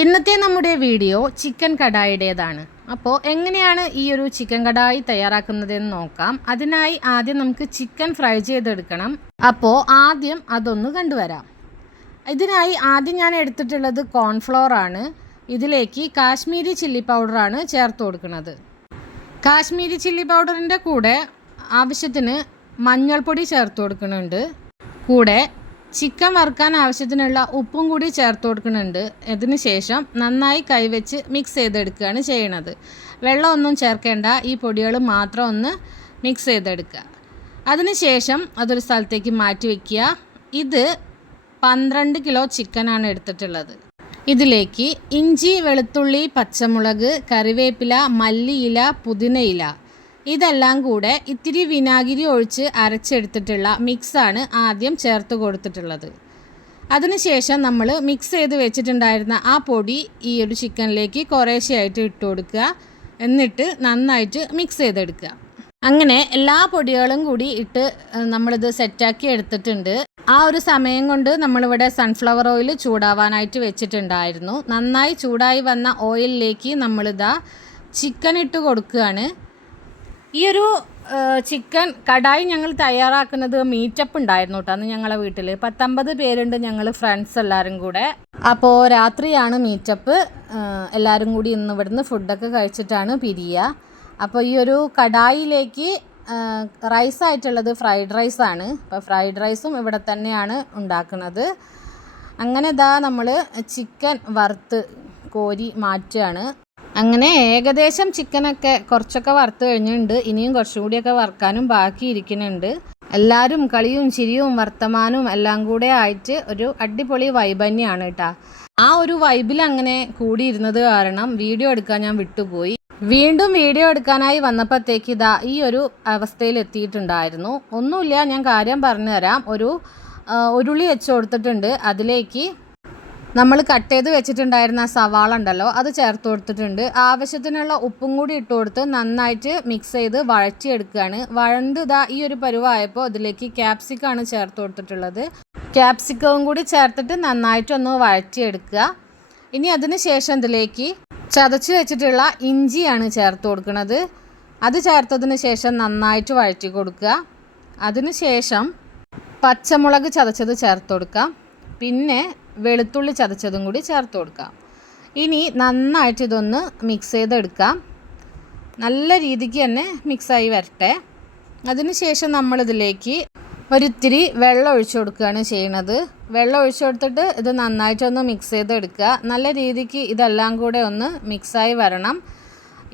ഇന്നത്തെ നമ്മുടെ video chicken കടായിയുടേതാണ്. അപ്പോൾ എങ്ങനെയാണ് ഈ ഒരു ചിക്കൻ കടായി തയ്യാറാക്കുന്നതെന്ന് നോക്കാം. അതിനായി ആദ്യം നമുക്ക് ചിക്കൻ ഫ്രൈ ചെയ്തെടുക്കണം. അപ്പോൾ ആദ്യം അതൊന്ന് കണ്ടുവരാം. ഇതിനായി ആദ്യം ഞാൻ എടുത്തിട്ടുള്ളത് കോൺഫ്ലോർ ആണ്. ഇതിലേക്ക് കാശ്മീരി ചില്ലി പൗഡറാണ് ചേർത്ത് കൊടുക്കുന്നത്. കാശ്മീരി ചില്ലി പൗഡറിൻ്റെ കൂടെ ആവശ്യത്തിന് മഞ്ഞൾപ്പൊടി ചേർത്ത് കൊടുക്കുന്നുണ്ട്. കൂടെ ചിക്കൻ വറുക്കാൻ ആവശ്യത്തിനുള്ള ഉപ്പും കൂടി ചേർത്ത് കൊടുക്കുന്നുണ്ട്. ഇതിന് ശേഷം നന്നായി കൈവച്ച് മിക്സ് ചെയ്തെടുക്കുകയാണ് ചെയ്യണത്. വെള്ളമൊന്നും ചേർക്കേണ്ട, ഈ പൊടികൾ മാത്രം ഒന്ന് മിക്സ് ചെയ്തെടുക്കുക. അതിന് ശേഷം അതൊരു സ്ഥലത്തേക്ക് മാറ്റി വയ്ക്കുക. ഇത് 12 കിലോ ചിക്കനാണ് എടുത്തിട്ടുള്ളത്. ഇതിലേക്ക് ഇഞ്ചി, വെളുത്തുള്ളി, പച്ചമുളക്, കറിവേപ്പില, മല്ലിയില, പുതിനയില ഇതെല്ലാം കൂടെ ഇത്തിരി വിനാഗിരി ഒഴിച്ച് അരച്ചെടുത്തിട്ടുള്ള മിക്സാണ് ആദ്യം ചേർത്ത് കൊടുത്തിട്ടുള്ളത്. അതിനുശേഷം നമ്മൾ മിക്സ് ചെയ്ത് വെച്ചിട്ടുണ്ടായിരുന്ന ആ പൊടി ഈ ഒരു ചിക്കനിലേക്ക് കുറേശ്ശെയായിട്ട് ഇട്ട് കൊടുക്കുക. എന്നിട്ട് നന്നായിട്ട് മിക്സ് ചെയ്തെടുക്കുക. അങ്ങനെ എല്ലാ പൊടികളും കൂടി ഇട്ട് നമ്മളിത് സെറ്റാക്കി എടുത്തിട്ടുണ്ട്. ആ ഒരു സമയം കൊണ്ട് നമ്മളിവിടെ സൺഫ്ലവർ ഓയിൽ ചൂടാവാനായിട്ട് വെച്ചിട്ടുണ്ടായിരുന്നു. നന്നായി ചൂടായി വന്ന ഓയിലിലേക്ക് നമ്മളിതാ ചിക്കൻ ഇട്ട് കൊടുക്കുകയാണ്. ഈ ഒരു ചിക്കൻ കടായി ഞങ്ങൾ തയ്യാറാക്കുന്നത് മീറ്റപ്പ് ഉണ്ടായിരുന്നു കേട്ടോ. അന്ന് ഞങ്ങളെ വീട്ടിൽ 19 പേരുണ്ട്, ഞങ്ങൾ ഫ്രണ്ട്സ് എല്ലാവരും കൂടെ. അപ്പോൾ രാത്രിയാണ് മീറ്റപ്പ്. എല്ലാവരും കൂടി ഇന്ന് ഇവിടുന്ന് ഫുഡൊക്കെ കഴിച്ചിട്ടാണ് പിരിയുക. അപ്പോൾ ഈ ഒരു കടായിലേക്ക് റൈസായിട്ടുള്ളത് ഫ്രൈഡ് റൈസാണ്. അപ്പോൾ ഫ്രൈഡ് റൈസും ഇവിടെ തന്നെയാണ് ഉണ്ടാക്കുന്നത്. അങ്ങനെ ഇതാ നമ്മൾ ചിക്കൻ വറുത്ത് കോരി മാറ്റുകയാണ്. അങ്ങനെ ഏകദേശം ചിക്കനൊക്കെ കുറച്ചൊക്കെ വറുത്ത് കഴിഞ്ഞിട്ടുണ്ട്. ഇനിയും കുറച്ചും കൂടിയൊക്കെ വറുക്കാനും ബാക്കി ഇരിക്കുന്നുണ്ട്. എല്ലാവരും കളിയും ചിരിയും വർത്തമാനവും എല്ലാം കൂടെ ആയിട്ട് ഒരു അടിപൊളി വൈബ് തന്നെയാണ് കേട്ടോ. ആ ഒരു വൈബിൽ അങ്ങനെ കൂടിയിരുന്നത് കാരണം വീഡിയോ എടുക്കാൻ ഞാൻ വിട്ടുപോയി. വീണ്ടും വീഡിയോ എടുക്കാനായി വന്നപ്പോഴത്തേക്ക് ഇതാ ഈ ഒരു അവസ്ഥയിൽ എത്തിയിട്ടുണ്ടായിരുന്നു. ഒന്നുമില്ല, ഞാൻ കാര്യം പറഞ്ഞു തരാം. ഒരു ഉരുളി വെച്ച് കൊടുത്തിട്ടുണ്ട്. അതിലേക്ക് നമ്മൾ കട്ട് ചെയ്ത് വെച്ചിട്ടുണ്ടായിരുന്ന സവാള ഉണ്ടല്ലോ, അത് ചേർത്ത് കൊടുത്തിട്ടുണ്ട്. ആവശ്യത്തിനുള്ള ഉപ്പും കൂടി ഇട്ട് കൊടുത്ത് നന്നായിട്ട് മിക്സ് ചെയ്ത് വഴറ്റിയെടുക്കുകയാണ്. വഴണ്ട് ഇതാ ഈ ഒരു പരുവായപ്പോൾ ഇതിലേക്ക് ക്യാപ്സിക്കമാണ് ചേർത്ത് കൊടുത്തിട്ടുള്ളത്. ക്യാപ്സിക്കവും കൂടി ചേർത്തിട്ട് നന്നായിട്ടൊന്ന് വഴറ്റിയെടുക്കുക. ഇനി അതിന് ശേഷം ഇതിലേക്ക് ചതച്ച് വെച്ചിട്ടുള്ള ഇഞ്ചിയാണ് ചേർത്ത് കൊടുക്കുന്നത്. അത് ചേർത്തതിന് ശേഷം നന്നായിട്ട് വഴറ്റി കൊടുക്കുക. അതിന് ശേഷം പച്ചമുളക് ചതച്ചത് ചേർത്ത് കൊടുക്കാം. പിന്നെ വെളുത്തുള്ളി ചതച്ചതും കൂടി ചേർത്ത് കൊടുക്കാം. ഇനി നന്നായിട്ട് ഇതൊന്ന് മിക്സ് ചെയ്തെടുക്കാം. നല്ല രീതിക്ക് തന്നെ മിക്സായി വരട്ടെ. അതിന് ശേഷം നമ്മളിതിലേക്ക് ഒരിത്തിരി വെള്ളം ഒഴിച്ചു കൊടുക്കുകയാണ് ചെയ്യുന്നത്. വെള്ളം ഒഴിച്ചു കൊടുത്തിട്ട് ഇത് നന്നായിട്ടൊന്ന് മിക്സ് ചെയ്തെടുക്കുക. നല്ല രീതിക്ക് ഇതെല്ലാം കൂടെ ഒന്ന് മിക്സായി വരണം.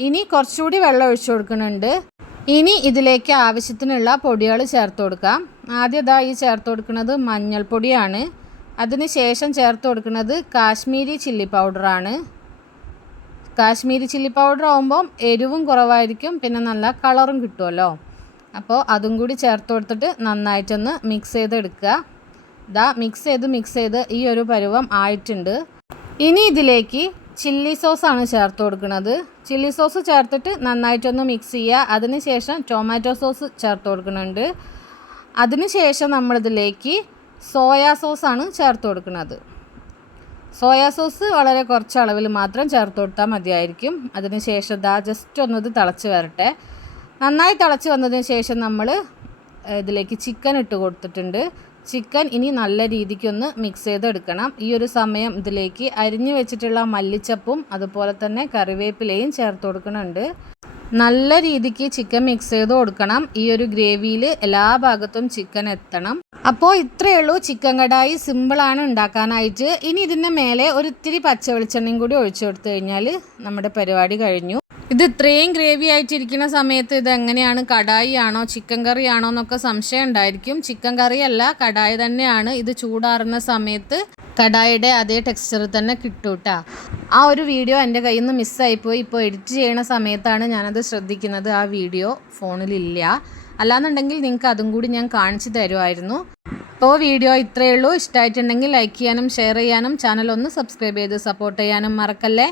ഇനി കുറച്ചുകൂടി വെള്ളം ഒഴിച്ചു കൊടുക്കുന്നുണ്ട്. ഇനി ഇതിലേക്ക് ആവശ്യത്തിനുള്ള പൊടികൾ ചേർത്ത് കൊടുക്കാം. ആദ്യം ഇതാ ഈ ചേർത്ത് കൊടുക്കുന്നത് മഞ്ഞൾപ്പൊടിയാണ്. അതിന് ശേഷം ചേർത്ത് കൊടുക്കുന്നത് കാശ്മീരി ചില്ലി പൗഡറാണ്. കാശ്മീരി ചില്ലി പൗഡർ ആകുമ്പം എരിവും കുറവായിരിക്കും, പിന്നെ നല്ല കളറും കിട്ടുമല്ലോ. അപ്പോൾ അതും കൂടി ചേർത്ത് കൊടുത്തിട്ട് നന്നായിട്ടൊന്ന് മിക്സ് ചെയ്തെടുക്കുക. ഇതാ മിക്സ് ചെയ്ത് ഈ ഒരു പരുവം ആയിട്ടുണ്ട്. ഇനി ഇതിലേക്ക് ചില്ലി സോസാണ് ചേർത്ത് കൊടുക്കുന്നത്. ചില്ലി സോസ് ചേർത്തിട്ട് നന്നായിട്ടൊന്ന് മിക്സ് ചെയ്യുക. അതിന് ശേഷം ടൊമാറ്റോ സോസ് ചേർത്ത് കൊടുക്കുന്നുണ്ട്. അതിന് ശേഷം നമ്മളിതിലേക്ക് സോയാ സോസാണ് ചേർത്ത് കൊടുക്കുന്നത്. സോയാ സോസ് വളരെ കുറച്ച് അളവിൽ മാത്രം ചേർത്ത് കൊടുത്താൽ മതിയായിരിക്കും. അതിന് ശേഷം ഇതാ ജസ്റ്റ് ഒന്നത് തിളച്ച് വരട്ടെ. നന്നായി തിളച്ച് വന്നതിന് ശേഷം നമ്മൾ ഇതിലേക്ക് ചിക്കൻ ഇട്ട് കൊടുത്തിട്ടുണ്ട്. ചിക്കൻ ഇനി നല്ല രീതിക്കൊന്ന് മിക്സ് ചെയ്തെടുക്കണം. ഈ ഒരു സമയം ഇതിലേക്ക് അരിഞ്ഞു വെച്ചിട്ടുള്ള മല്ലിച്ചപ്പും അതുപോലെ തന്നെ കറിവേപ്പിലയും ചേർത്ത് കൊടുക്കുന്നുണ്ട്. നല്ല രീതിക്ക് ചിക്കൻ മിക്സ് ചെയ്ത് കൊടുക്കണം. ഈ ഒരു ഗ്രേവിയിൽ എല്ലാ ഭാഗത്തും ചിക്കൻ എത്തണം. അപ്പോൾ ഇത്രയേ ഉള്ളൂ ചിക്കൻ കടായി. സിമ്പിളാണ് ഉണ്ടാക്കാനായിട്ട്. ഇനി ഇതിൻ്റെ മേലെ ഒരിത്തിരി പച്ച വെളിച്ചെണ്ണയും കൂടി ഒഴിച്ചു കൊടുത്തു കഴിഞ്ഞാൽ നമ്മുടെ പരിപാടി കഴിഞ്ഞു. ഇത് ഇത്രയും ഗ്രേവി ആയിട്ടിരിക്കുന്ന സമയത്ത് ഇത് എങ്ങനെയാണ്, കടായി ആണോ ചിക്കൻ കറി ആണോ എന്നൊക്കെ സംശയം ഉണ്ടായിരിക്കും. ചിക്കൻ കറിയല്ല, കടായി തന്നെയാണ്. ഇത് ചൂടാറുന്ന സമയത്ത് കടായിയുടെ അതേ ടെക്സ്ചർ തന്നെ കിട്ടും കേട്ടോ. ആ ഒരു വീഡിയോ എൻ്റെ കയ്യിൽ നിന്ന് മിസ്സായിപ്പോയി. ഇപ്പോൾ എഡിറ്റ് ചെയ്യുന്ന സമയത്താണ് ഞാനത് ശ്രദ്ധിക്കുന്നത്. ആ വീഡിയോ ഫോണിലില്ല. അല്ലാന്നുണ്ടെങ്കിൽ നിങ്ങൾക്ക് അതും കൂടി ഞാൻ കാണിച്ചു തരുമായിരുന്നു. അപ്പോൾ വീഡിയോ ഇത്രയേ ഉള്ളൂ. ഇഷ്ടമായിട്ടുണ്ടെങ്കിൽ ലൈക്ക് ചെയ്യാനും ഷെയർ ചെയ്യാനും ചാനൽ ഒന്ന് സബ്സ്ക്രൈബ് ചെയ്ത് സപ്പോർട്ട് ചെയ്യാനും മറക്കല്ലേ.